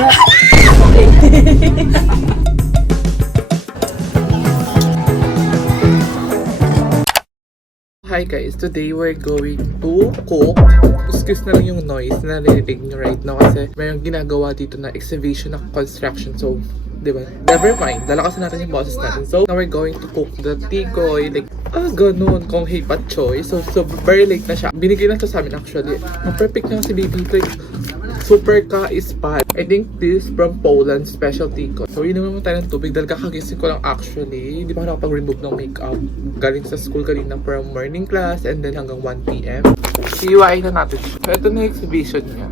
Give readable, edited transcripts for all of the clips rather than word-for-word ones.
Okay. Hi guys, today we're going to cook. Excuse na lang yung noise na narinig nyo right now kasi mayroong ginagawa dito na exhibition na construction. So, di ba? Never mind, lalakasan natin yung boses natin. So, now we're going to cook the tikoy. Like, ganun, kung hey patchoy. So, very late na siya. Binigay lang to sa amin actually. Perfect na kasi baby. Like, super ka-ispan. I think this from Poland, special tikoy. So, inumin mo tayo ng tubig dahil kakagising ko lang actually. Hindi pa ako nakapag-remove ng makeup. Galing sa school kanina from morning class and then hanggang 1 p.m. Hiwain na natin. So, ito na yung exhibition niya.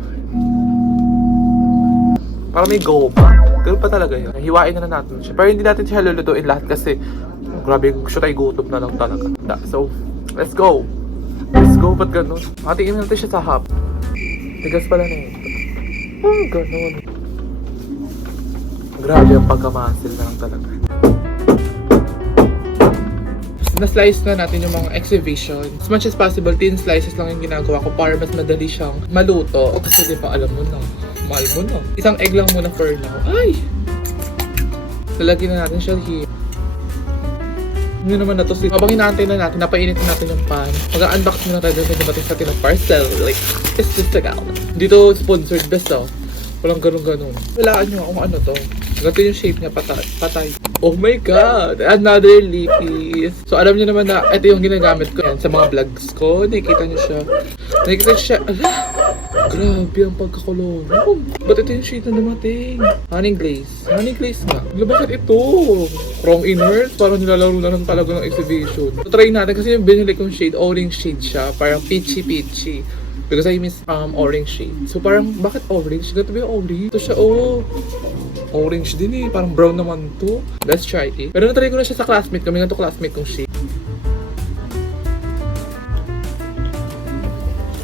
Para may go pa. Ganun pa talaga yun. Hiwain na natin siya. Pero hindi natin siya lulutuin lahat kasi grabe, shoot ay gutom na lang talaga. So, let's go. Let's go. Ba't ganun? Matingin natin siya sa hap. Tigas pala na yun. Ganun. Grabe ang pagkamasil na lang talaga. Na-slice na natin yung mga exhibition. As much as possible, thin slices lang yung ginagawa ko para mas madali siyang maluto. O kasi di ba alam mo na, mahal mo na. Isang egg lang muna for now. Ay! Lalagyan na natin siya here. Hindi naman na to. Habang inaantay na natin, napainit na natin yung pan. Mag-unbox muna tayo sa dumating sa atin ng parcel. Like, it's just a gal. Dito, sponsored best oh. Walang ganun-ganun. Walaan nyo kung ano to. Ganito yung shape niya, patay. Oh my god! Another lipis. So alam niyo naman na ito yung ginagamit ko yan sa mga vlogs ko. Nakikita niyo siya. Nakikita niyo siya. Ala! Grabe ang pagkakulong. Oh, ba't ito yung shade na dumating? Honey glaze. Honey glaze nga. Bakit ito? Wrong inner? Parang nilalaro na lang talaga ng exhibition. So try natin kasi yung binili kong shade, orange shade siya. Parang peachy. Because I miss orange shade. So parang, bakit orange? Ganito ba yung orange? Ito siya, orange din eh. Parang brown naman to. Let's try it. Pero natry ko na siya sa classmate ko. May ganito classmate kong shade.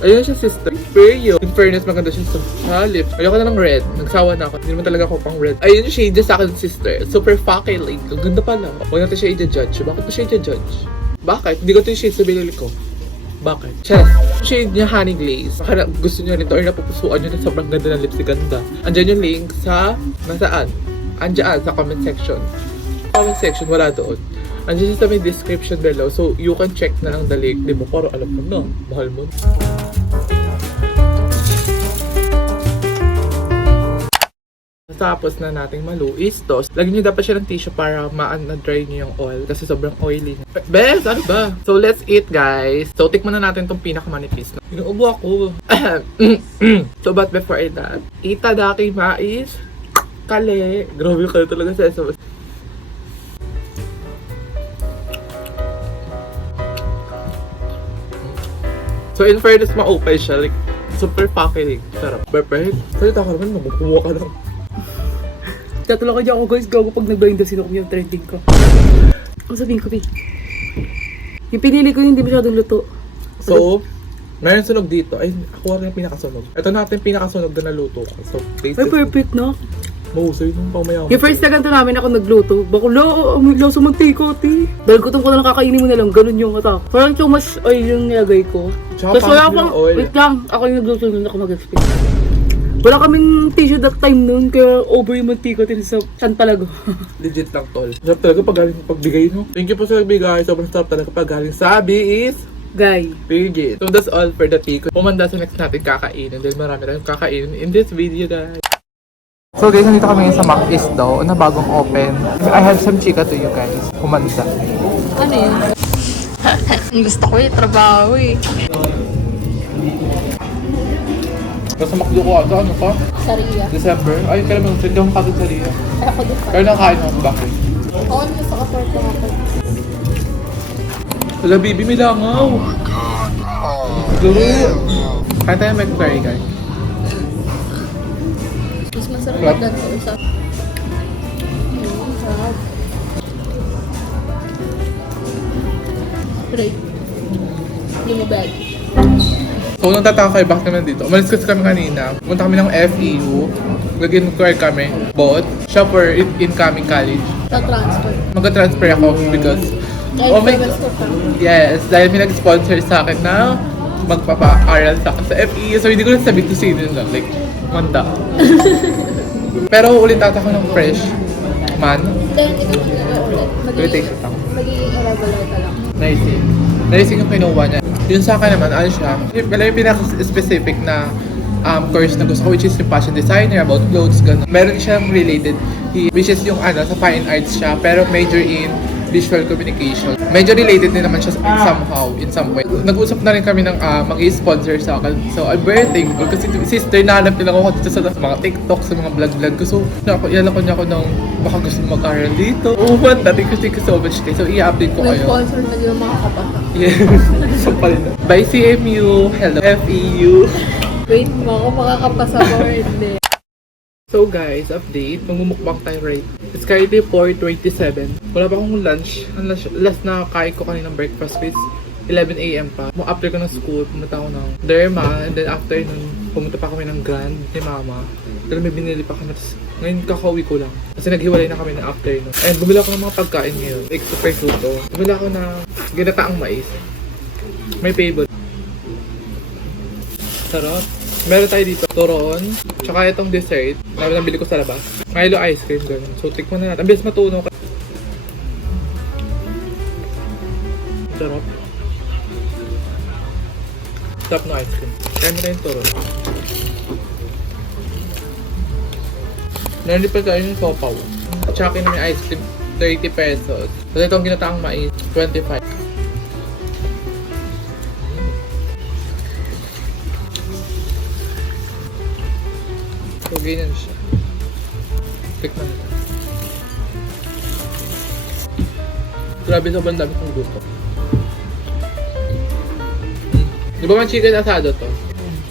Ayun siya, sister. Fair. In fairness, maganda siya sa lips. Ayoko na ng red. Nagsawa na ako. Hindi naman talaga ako pang red. Ayun yung shade niya sa akin, sister. Super fucking like. Ang ganda pala. Huwag natin siya i-judge. Bakit pa siya i-judge? Bakit? Hindi ko ito yung shade sa binili ko. Bakit? Chess. Shade niya honey glaze. Baka gusto niyo nito or napupusuan niyo na sobrang ganda ng lips ni ganda. Andiyan yung link sa nasaan? Andiyan sa comment section. Comment section, wala doon. Andiyan sa may description below. So, you can check na lang the link. Di ba? Parang alam mo na. Mahal mo. Tapos na nating maluis to. Lagyan nyo dapat siya ng tissue para ma-dry nyo yung oil kasi sobrang oily. Bes! Ano ba? So, let's eat, guys. So, tikman na natin itong pinakamanipis. Inuubo ako. So, but before that, itadaki mais. Kale. Grabe kayo talaga sa eso. So, in fairness, ma-open siya. Like, super fucking sarap. Perfect. Salita ka naman, mamukuha ka lang. Tatulog ka dyan ako guys, gago pag nag-blind daw sino yung trending ko. Ang sabihin ko, yung pinili ko yung hindi masyadong luto. So, meron sunog dito. Ay, ako rin yung pinakasunog. Ito natin yung pinakasunog na naluto ko. So, taste Ay, perfect no? Mahusay nung pamayaman. Yung first na ganito namin ako nagluto, bako laso mantika, ti. Dahil gutom ko na lang kakainin mo na lang, ganun yung atak. Parang too much oil yung nilagay ko. Tsaka Tapos wala pangit pang, yung oil. wait lang, ako yung nagluto nun, ako mag-expect. Wala kaming tissue that time nun, kaya over yung mantika tin sa chan talaga. Legit lang, tol. Sarap talaga pag galing pagbigay, no? Thank you po sa nagbigay. Sobrang sarap talaga pag galing sa is Guy. Bigit. So, that's all for the tea. Pumanda sa next natin kakainin. Dahil marami tayong kakainin in this video, guys. So guys, nandito kami sa Mac's daw na bagong open. I have some chika to you guys. Kumanda. Ano yun? Gusto ko trabaho eh. Nasa McDo ko ata, ano pa? Sariya. December. Ay, kaya naman, hindi akong kapit sa Ria. Ay, ako din pa. Pero nakain ako, bakit? Oo, ano sa kaport ko ako. Wala, baby, may langaw. Gawin. Kaya tayo may curry, guys. Mas masarap Crab? na sa usap. Sarap. Great. Hindi mo bag. So, nung tataka kayo, bakit naman dito? Umalis kasi kami kanina. Punta kami ng FEU. Nag-inquire kami. Both. Siya for incoming college. Sa transfer. Mag-transfer ako because Kahit my gusto ka. yes, dahil may nag-sponsor sa akin na magpapa-aral sa FEU. So, hindi ko na sabihin to sino lang. Like, manda. Pero ulit ata ako ng fresh man. Then, ikaw ulit. Ulit take it lang. Magiging irregular ka lang. Nice. Nice yung kinuha niya. Yun sa akin naman, ano siya, wala yung pinaka-specific na course na gusto ko, which is yung fashion designer, about clothes, gano'n. Meron siyang related, which is yung sa fine arts siya, pero major in visual communication. Medyo related din naman siya somehow, in some way. Nag-usap na rin kami ng mag-i-sponsor sa akin. So, I'm very thankful kasi sister, nahanap nila ako dito sa mga TikTok, sa mga vlog-vlog ko. So, yalako niya ako ng baka gusto mag-aral dito. Oh, thank you so much. So, i-update ko May kayo. sponsor na din ang mga kapata. Yeah. So, pala na. Bye, CMU. Hello, FEU. Wait mo ako makakapasa mo or hindi. So guys, update. Magmumukbang tayo right. It's currently 4:27. Wala pa akong lunch. Ang last na kain ko kaninang breakfast is 11 AM pa. After ko ng school, pumunta ako ng Derma. And then after nun, pumunta pa kami ng Grand ni Mama. Pero may binili pa kami. Tapos ngayon kakauwi ko lang. Kasi naghiwalay na kami ng after nun. And bumili ako ng mga pagkain ngayon. Like super suto. Bumili ako ng ginataang mais. My favorite. Sarap. Meron tayo dito, turon, tsaka itong dessert, na nabili ko sa labas. Milo ice cream, gano'n. So, tikman na natin. Ang bilis matunaw. Sarap. Sarap na ice cream. Kaya mo tayong turon. Meron din pa tayo yung sopaw. Tsaka namin ice cream, 30 pesos. Tapos itong ginataang mais, 25. So, ganyan siya. Tikman nito. Grabe, sobrang dami kong gusto. Di ba man chicken asado to?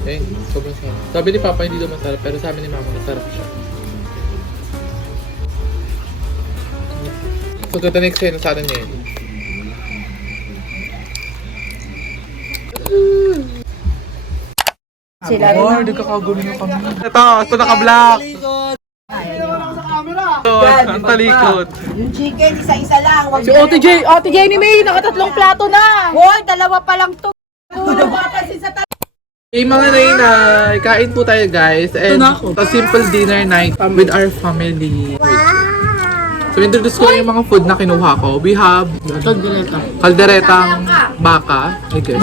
Eh, sobrang sarap. Sabi ni Papa hindi daw masarap, pero sabi ni Mama masarap siya. So, ito next siya yung asado niya yun. Sila Oh, nagkakagulo na kami. Ito naka-black. Ang talikod. Yung chicken, isa-isa lang. Wag Si Ate Jenny May, nakatatlong plato na! Hoy, dalawa pa lang to. Papasin sa Hey mga nainay, kain po tayo guys. And a simple dinner night with our family. So introduce ko yung mga food na kinuha ko. We have kalderetang baka. I guess.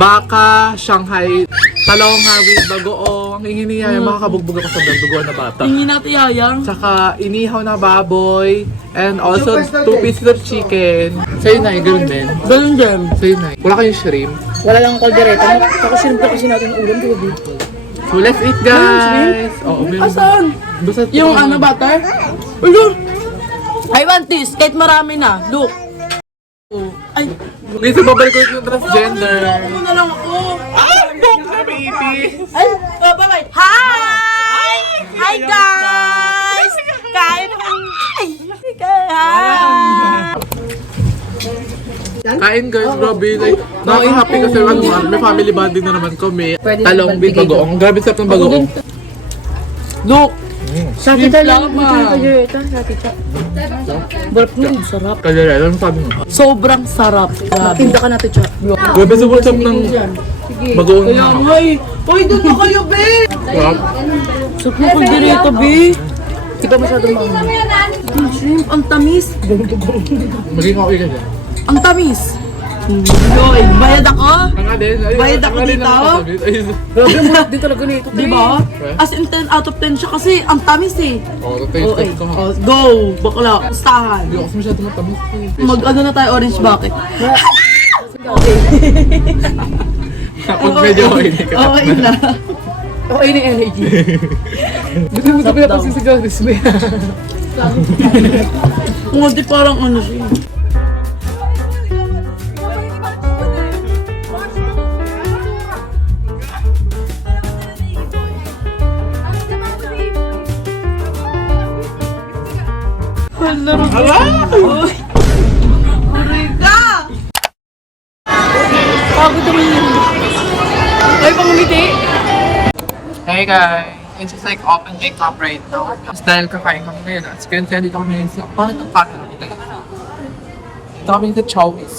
Baka, Shanghai, talonga with bagoong. Ang ingin niya, makakabugbog ako sa bagoong na bata. Hindi natin yayang. Tsaka inihaw na baboy. And also 2 pieces of chicken. Sa'yo na, ganun din. Ganun din. Sa'yo na. Wala kayong shrimp. Wala lang kaldereta. Kakashrimp pa kasi natin ang ulam, di ba, babe? So let's eat guys! Oo, meron. Asan? Basta Yung butter? Ayun! I want this. Kahit marami na. Look. Ay, Ngayon sa babalik ko yung transgender. ano na lang ako. Ay! Dok na baby! Ay, bye-bye. Hi! Hi, guys! Kain naman. Hi! Kain guys, grabe. Like, nakaka-happy kasi may family bonding na naman kami. Talong with bagoong. Grabe sarap ng bagoong. Look! Sa tita lang. Sa tita. Barap nun, sarap. Kalera, ano sabi mo? Sobrang sarap. Grabe. Tinda ka natin, Chak. Grabe sobrang sarap ng bagoong Kaya na. nga eh. Hoy, doon na kayo, be! Sarap. Sarap ng kaldereta, be! Di ba masyadong mga? Shrimp, ang tamis. Maging okay ka dyan. Ang tamis. Yoy, bayad ako? Nga din. Bayad ako dito? Grabe, mulat din talaga nito. Di ba? As in 10 out of 10 siya kasi ang tamis eh. Oo, taste Okay, test ko nga. go! Bakla, pustahan. Hindi ako kasi masyado matamis. Mag-ano na tayo, orange bucket. Kapag medyo okay ka. Okay na. Okay na yung energy. Gusto mo sabi na pasisigaw. Gusto mo yan. Ngunti parang ano siya. Laro ko. Rica! Pagod naman. Ay, pangumiti. Hey guys! It's just like open makeup right now. Tapos dahil kakain kami ngayon, as kaya dito kami ngayon sa parang ang kain kami tayo. Ito kami sa Chowis.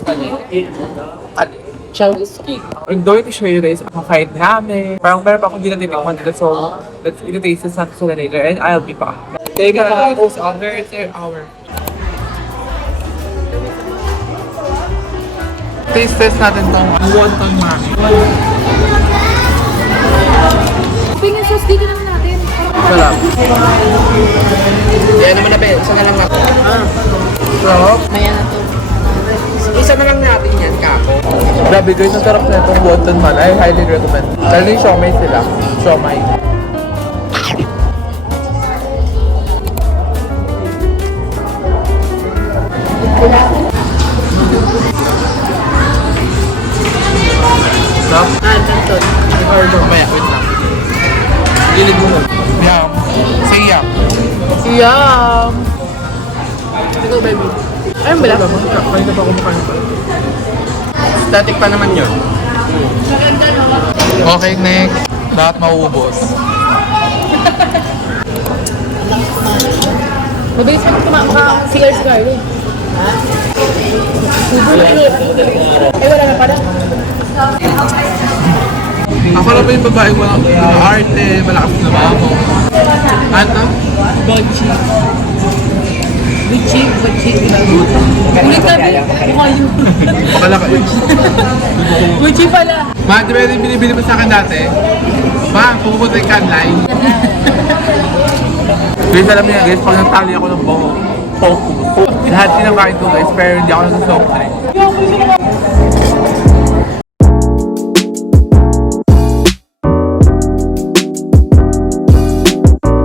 Chowis cake. Ang doon i-share guys, kakain namin. Parang meron pa akong hindi na tinikman dito. So, Let's taste this natin sila later and I'll be back. Okay guys, under it's an hour. Taste test natin tong wonton mami. Pingin sauce, dito naman natin. Sarap. Yan naman na ba, isa na lang natin. Sarap. Maya na to. Isa na lang natin yan, kako. Grabe guys, ang sarap na itong wonton man. I highly recommend. Lalo yung siomay sila. Siomay. Sarap. Kanton. I-order maya. Wait lang. Gilid mo nun. Yum. Say yum. Yum! Ito, baby. Ayun ba lang? Kanina pa kumakain pa. Static pa naman yun. Okay, next. Lahat mauubos. Mabilis ka kumaka CR si Carly. Ha? Ay, wala na pala. Ako na ba yung babaeng walang arte, malakas na mamo? Ano? Bonchi. Gucci. Ulit kami. Mukha yun. Bakala ka yun. Gucci pala. Ma, di ba yung binibili mo sa akin dati? Ma, pupunta yung canline. Guys, alam niyo guys, pag natali ako ng buho, focus. Lahat kinakain ko guys, pero hindi ako nag-soft drink.